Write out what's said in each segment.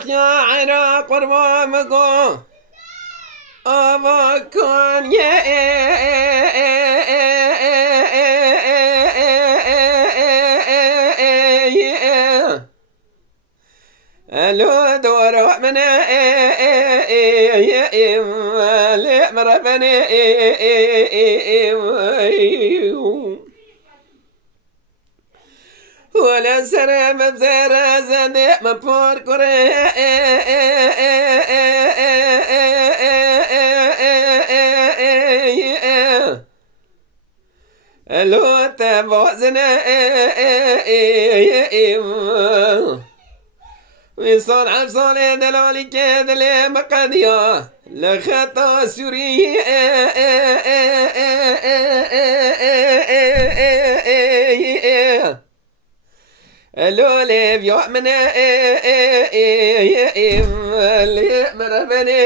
فرخيا عراق قربامكو أباكون لو دور من مربني ولا سر مبزر زني مبور كره لو تبوزنا وصال عفصال دلالي كدل مقديا لخطا سوري لولي بيؤمن اللي مربني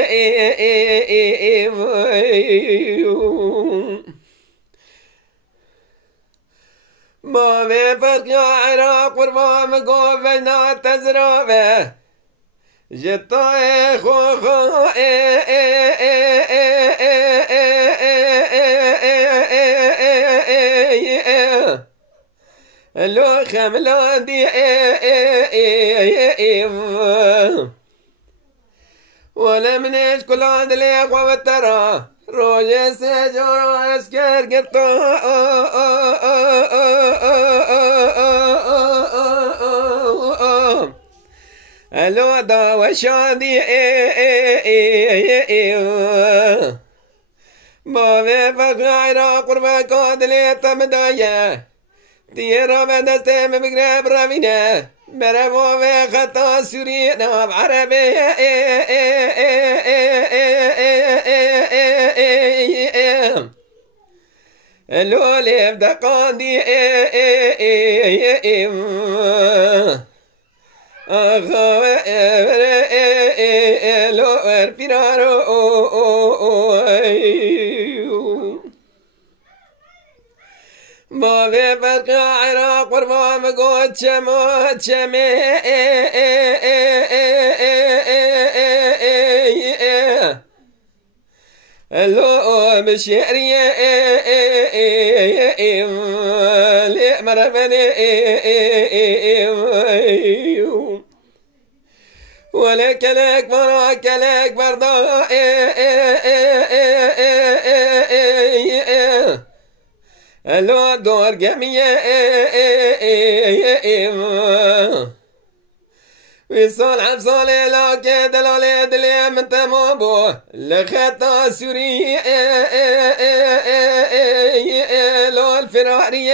ما في فرق يا عراق وربا مقوفنا تزرابه جطا خو خو لو خملادي ولا منش كل عند الإخوة والترى روجي سجارة اسكر قطع لو دا وشادي ما في فقر عراق قربا قادلي تمدايا تيرا بدسته مبقرب رابينا بربو في خطا سورينا بعربي لولي بدقاندي أخوة لور فيرارو ما في فرق عراق ورما مقود شموت شمي لو مشيري لمربني ولك لك براك لك برضا لو دور جميع وصال عفصال لا كدلال دلي من تمابو لخطا سوري لو الفراري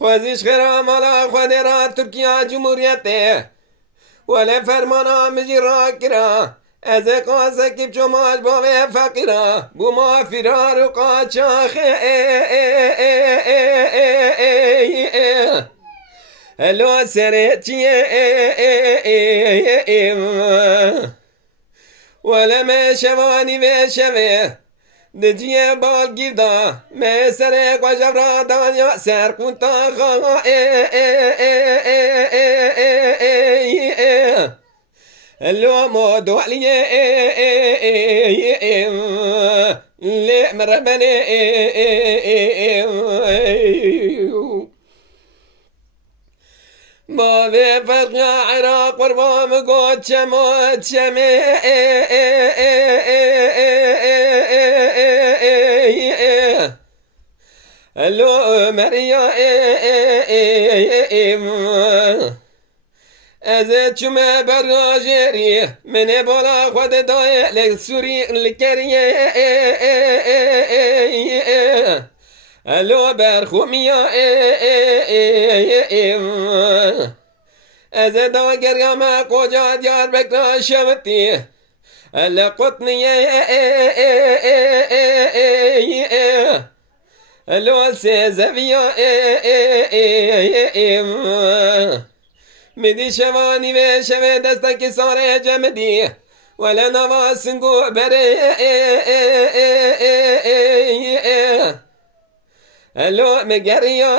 خوزش خرام على خدرات تركيا جمهوريته ولا فرمانا مجرا كرا از قاسه که جمال با فقیرا بو ما فرار و قاچاخ لو سرتي ولا ما شواني ما شوي دجيه بال گیردا ما سرق و جبرا دانیا سر کنتا خا لو مودو علي لي مربني ما في فرق عراق وربا مقود شموت شمي لو مريا ازت شما براجري من بولا خود داي لسوري الكريه لو برخوميا از داگر ما قجا دیار بکر شوتی لقطني لو سيزفيا مدي شواني وشوي دستك ساري جمدي ولا نواسنقو بري هلو مگریا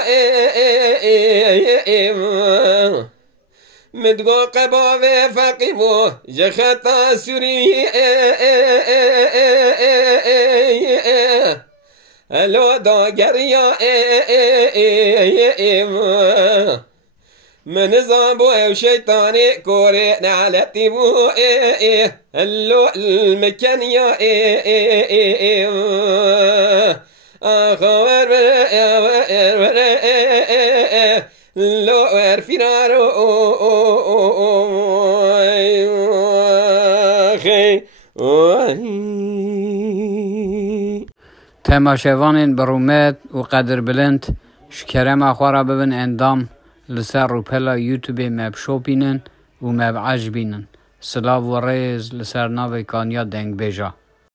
مدگو قبا و فقیبو جخطا سوری هلو داگریا من زابو او شيطاني كوري نعلتي بو هلو المكانيا اخوار لو ارفينارو تماشاوان برومت و قدر بلند شکرم اخوارا ببن اندام لسر روپلا یوتیوب مب شوپینن و مب عجبینن سلاو و ریز لسر ناوی کانیا دنگ بیجا